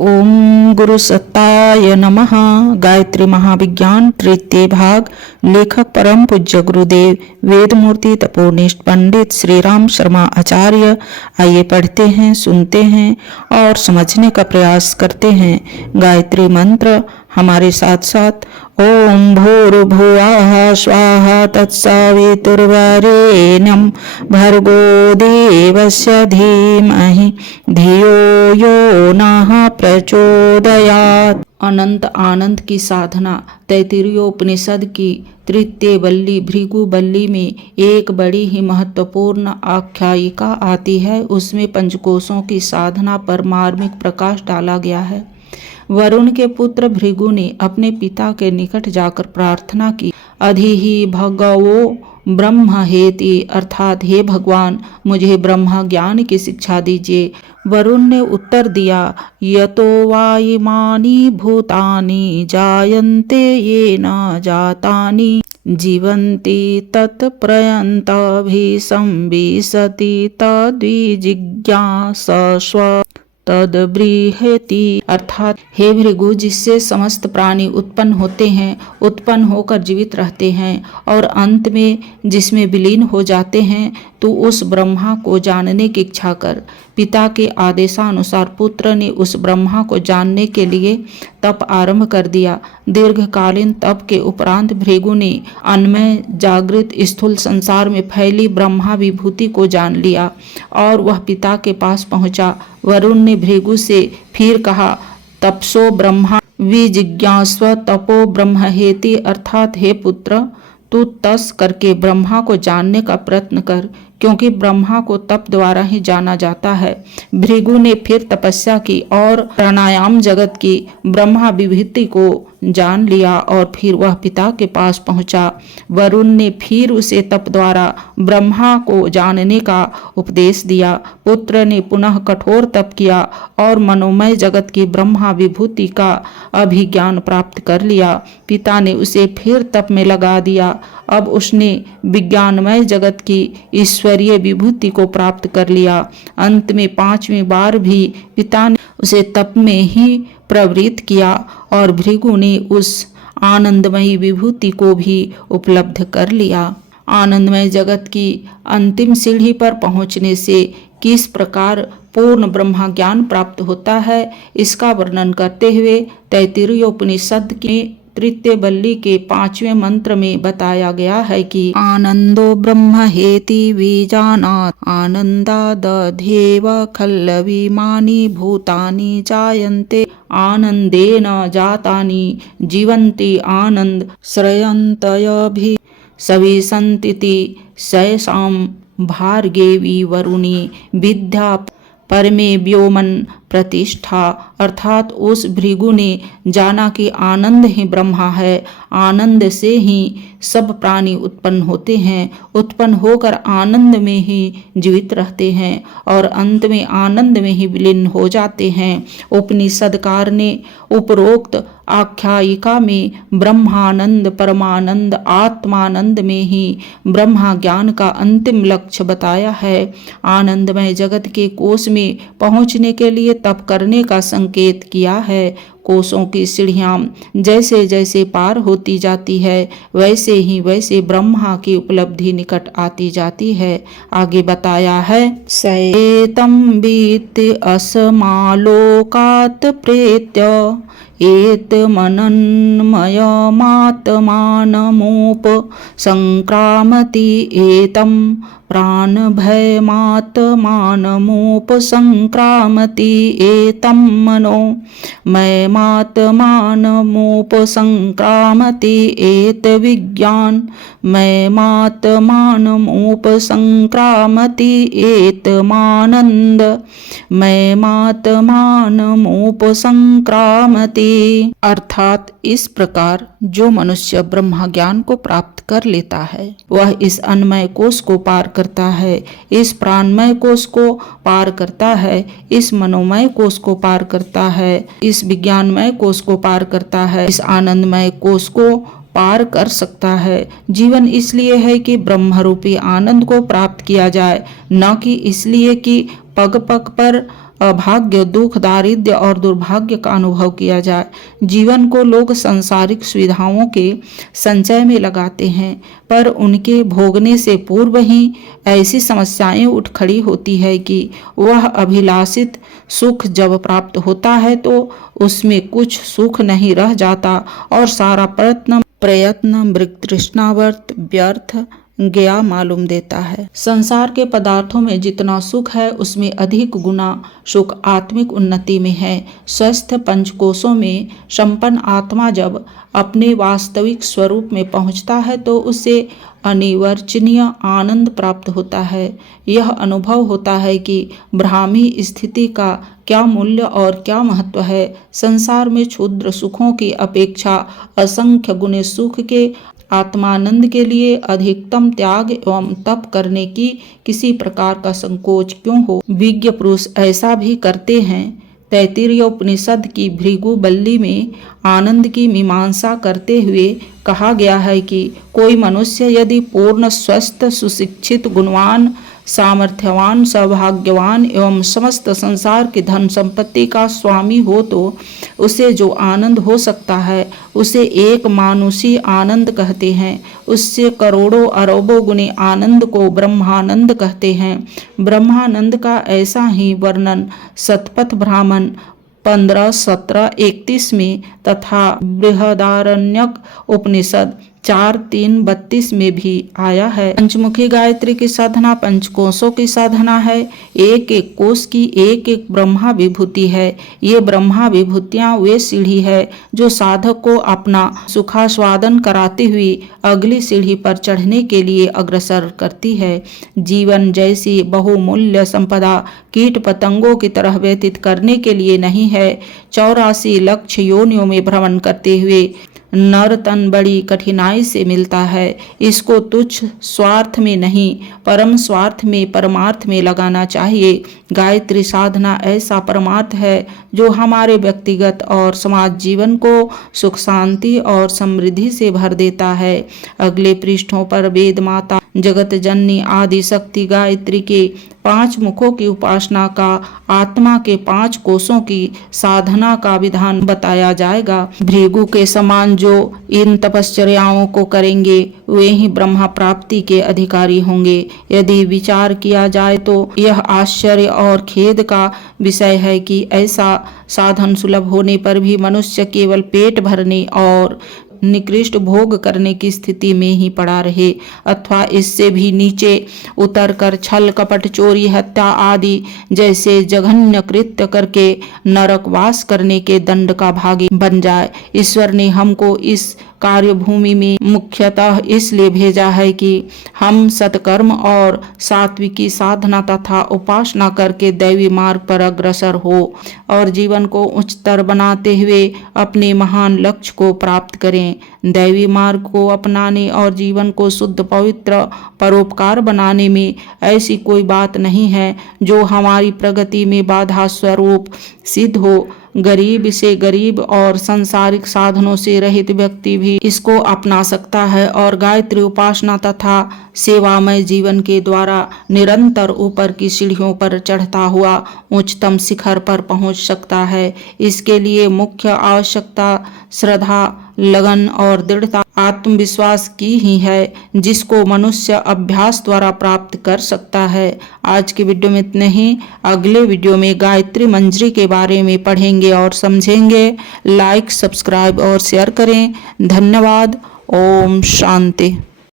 ओम गुरु सत्ताय नमः। गायत्री महाविज्ञान तृतीय भाग। लेखक परम पूज्य गुरुदेव वेदमूर्ति तपोनिष्ठ पंडित श्री राम शर्मा आचार्य। आइए पढ़ते हैं, सुनते हैं और समझने का प्रयास करते हैं। गायत्री मंत्र हमारे साथ साथ। ओम भूर्भुवः स्वाहा तत्सवितुर्वरेण्यं भर्गो देवस्य धीमहि धियो यो नः प्रचोदयात्। अनंत आनंद की साधना तैत्तिरीयोपनिषद की तृतीय बल्ली भृगु बल्ली में एक बड़ी ही महत्वपूर्ण आख्यायिका आती है। उसमें पंचकोशों की साधना पर मार्मिक प्रकाश डाला गया है। वरुण के पुत्र भृगु ने अपने पिता के निकट जाकर प्रार्थना की, अधिहि भगवो ब्रह्महेति, अर्थात हे भगवान, मुझे ब्रह्म ज्ञान की शिक्षा दीजिए। वरुण ने उत्तर दिया, यतो वाइमानि भूतानि जायन्ते येन जातानि जीवन्ति तत्प्रयन्तभिसंविशति तद्विजिज्ञासस्व तद्बृहति। अर्थात हे भृगु, जिससे समस्त प्राणी उत्पन्न होते हैं, उत्पन्न होकर जीवित रहते हैं और अंत में जिसमें विलीन हो जाते हैं, तू उस ब्रह्मा को जानने की इच्छा कर। पिता के आदेशानुसार पुत्र ने उस ब्रह्मा को जानने के लिए तप आरंभ कर दिया। दीर्घकालीन तप के उपरांत भृगु ने अन्मय जागृत स्थूल संसार में फैली ब्रह्मा विभूति को जान लिया और वह पिता के पास पहुंचा। वरुण ने भृगु से फिर कहा, तपसो ब्रह्मा विजिज्ञास्व तपो ब्रह्महेति, अर्थात हे पुत्र, तू तस करके ब्रह्मा को जानने का प्रयत्न कर, क्योंकि ब्रह्मा को तप द्वारा ही जाना जाता है। भृगु ने फिर तपस्या की और प्राणायाम जगत की ब्रह्मा विभूति को जान लिया और फिर वह पिता के पास पहुंचा। वरुण ने फिर उसे तप द्वारा ब्रह्मा को जानने का उपदेश दिया। पुत्र ने पुनः कठोर तप किया और मनोमय जगत की ब्रह्मा विभूति का अभिज्ञान प्राप्त कर लिया। पिता ने उसे फिर तप में लगा दिया। अब उसने विज्ञानमय जगत की ईश्वरीय विभूति को प्राप्त कर लिया। अंत में 5वीं बार भी पिता ने उसे तप में ही प्रवृत्त किया और भृगु ने उस आनंदमयी विभूति को भी उपलब्ध कर लिया। आनंदमय जगत की अंतिम सीढ़ी पर पहुंचने से किस प्रकार पूर्ण ब्रह्म ज्ञान प्राप्त होता है, इसका वर्णन करते हुए तैत्तिरीयोपनिषद के तृतीय बल्ली के 5वें मंत्र में बताया गया है कि आनंदो ब्रह्महेति विजानात् आनन्दादधेव खल्लविमानि भूतानि जायन्ते आनंदेन जातानि जीवन्ति आनंद श्रयन्तयभि सविशन्तीति सैषां भार्गवी वरुणी विद्या परमे व्योमन प्रतिष्ठा। अर्थात उस भृगु ने जाना कि आनंद ही ब्रह्मा है, आनंद से ही सब प्राणी उत्पन्न होते हैं, उत्पन्न होकर आनंद में ही जीवित रहते हैं और अंत में आनंद में ही विलीन हो जाते हैं। उपनिषदकार ने उपरोक्त आख्यायिका में ब्रह्मानंद, परमानंद, आत्मानंद में ही ब्रह्मा ज्ञान का अंतिम लक्ष्य बताया है। आनंदमय जगत के कोष में पहुंचने के लिए तप करने का संकेत किया है। कोषों की सीढ़ियां जैसे जैसे पार होती जाती है, वैसे ब्रह्मा की उपलब्धि निकट आती जाती है। आगे बताया है, सैतम बीत असमालोकात् प्रेत्य एत मनन्मयमात्मानमुप संक्रामति एतं प्राणभयमात्मानमुप संक्रामति एतं मनो मयमात्मानमुप संक्रामति एत विज्ञान मयमात्मानमुप संक्रामति एतमानंद मयमात्मानमुप संक्रामति। अर्थात इस प्रकार जो मनुष्य ब्रह्म ज्ञान को प्राप्त कर लेता है, वह इस अन्नमय कोश को पार करता है, इस प्राणमय कोश को पार करता है, इस मनोमय कोश को पार करता है, इस विज्ञानमय कोश को पार करता है, इस आनंदमय कोश को पार कर सकता है। जीवन इसलिए है कि ब्रह्मरूपी आनंद को प्राप्त किया जाए, न कि इसलिए कि पग पग पर अभाग्य, दुख, दारिद्र्य और दुर्भाग्य का अनुभव किया जाए। जीवन को लोग सांसारिक सुविधाओं के संचय में लगाते हैं, पर उनके भोगने से पूर्व ही ऐसी समस्याएं उठ खड़ी होती है कि वह अभिलाषित सुख जब प्राप्त होता है तो उसमें कुछ सुख नहीं रह जाता और सारा प्रयत्न मृग तृष्णावर्त व्यर्थ गया मालूम देता है। संसार के पदार्थों में जितना सुख है उसमें अधिक गुना सुख आत्मिक उन्नति में है। स्वस्थ पंचकोशों में संपन्न आत्मा जब अपने वास्तविक स्वरूप में पहुंचता है तो उसे अनिर्वचनीय आनंद प्राप्त होता है। यह अनुभव होता है कि ब्राह्मी स्थिति का क्या मूल्य और क्या महत्व है। संसार में क्षुद्र सुखों की अपेक्षा असंख्य गुने सुख के आत्मानंद के लिए अधिकतम त्याग एवं तप करने की किसी प्रकार का संकोच क्यों हो। विज्ञ पुरुष ऐसा भी करते हैं। तैत्तिरीय उपनिषद की भृगु बल्ली में आनंद की मीमांसा करते हुए कहा गया है कि कोई मनुष्य यदि पूर्ण स्वस्थ सुशिक्षित गुणवान सामर्थ्यवान सौभाग्यवान एवं समस्त संसार की धन संपत्ति का स्वामी हो तो उसे जो आनंद हो सकता है उसे एक मानुषी आनंद कहते हैं। उससे करोड़ों अरबों गुने आनंद को ब्रह्मानंद कहते हैं। ब्रह्मानंद का ऐसा ही वर्णन शतपथ ब्राह्मण 15:17-31 में तथा बृहदारण्यक उपनिषद 4:3-32 में भी आया है। पंचमुखी गायत्री की साधना पंचकोशों की साधना है। एक एक कोश की एक एक ब्रह्मा विभूति है। ये ब्रह्मा विभूतियां वे सीढ़ी है जो साधक को अपना सुखास्वादन कराते हुए अगली सीढ़ी पर चढ़ने के लिए अग्रसर करती है। जीवन जैसी बहुमूल्य संपदा कीट पतंगों की तरह व्यतीत करने के लिए नहीं है। 84 लक्ष योनियों में भ्रमण करते हुए नर तन बड़ी कठिनाई से मिलता है। इसको तुच्छ स्वार्थ में नहीं परम स्वार्थ में परमार्थ में लगाना चाहिए। गायत्री साधना ऐसा परमार्थ है जो हमारे व्यक्तिगत और समाज जीवन को सुख शांति और समृद्धि से भर देता है। अगले पृष्ठों पर वेद माता जगत जननी आदि शक्ति गायत्री के 5 मुखों की उपासना का आत्मा के 5 कोशों की साधना का विधान बताया जाएगा। भृगु के समान जो इन तपश्चर्याओं को करेंगे वे ही ब्रह्मा प्राप्ति के अधिकारी होंगे। यदि विचार किया जाए तो यह आश्चर्य और खेद का विषय है कि ऐसा साधन सुलभ होने पर भी मनुष्य केवल पेट भरने और निकृष्ट भोग करने की स्थिति में ही पड़ा रहे अथवा इससे भी नीचे उतरकर छल कपट चोरी हत्या आदि जैसे जघन्य कृत्य करके नरकवास करने के दंड का भागी बन जाए। ईश्वर ने हमको इस कार्यभूमि में मुख्यतः इसलिए भेजा है कि हम सत्कर्म और सात्विकी साधना तथा उपासना करके दैवी मार्ग पर अग्रसर हो और जीवन को उच्चतर बनाते हुए अपने महान लक्ष्य को प्राप्त करें। दैवी मार्ग को अपनाने और जीवन को शुद्ध पवित्र परोपकार बनाने में ऐसी कोई बात नहीं है जो हमारी प्रगति में बाधा स्वरूप सिद्ध हो। गरीब से गरीब और सांसारिक साधनों से रहित व्यक्ति भी इसको अपना सकता है और गायत्री उपासना तथा सेवामय जीवन के द्वारा निरंतर ऊपर की सीढ़ियों पर चढ़ता हुआ उच्चतम शिखर पर पहुंच सकता है। इसके लिए मुख्य आवश्यकता श्रद्धा, लगन और दृढ़ता आत्मविश्वास की ही है जिसको मनुष्य अभ्यास द्वारा प्राप्त कर सकता है। आज के वीडियो में इतने ही। अगले वीडियो में गायत्री मंजरी के बारे में पढ़ेंगे और समझेंगे। लाइक, सब्सक्राइब और शेयर करें। धन्यवाद। ओम शांति।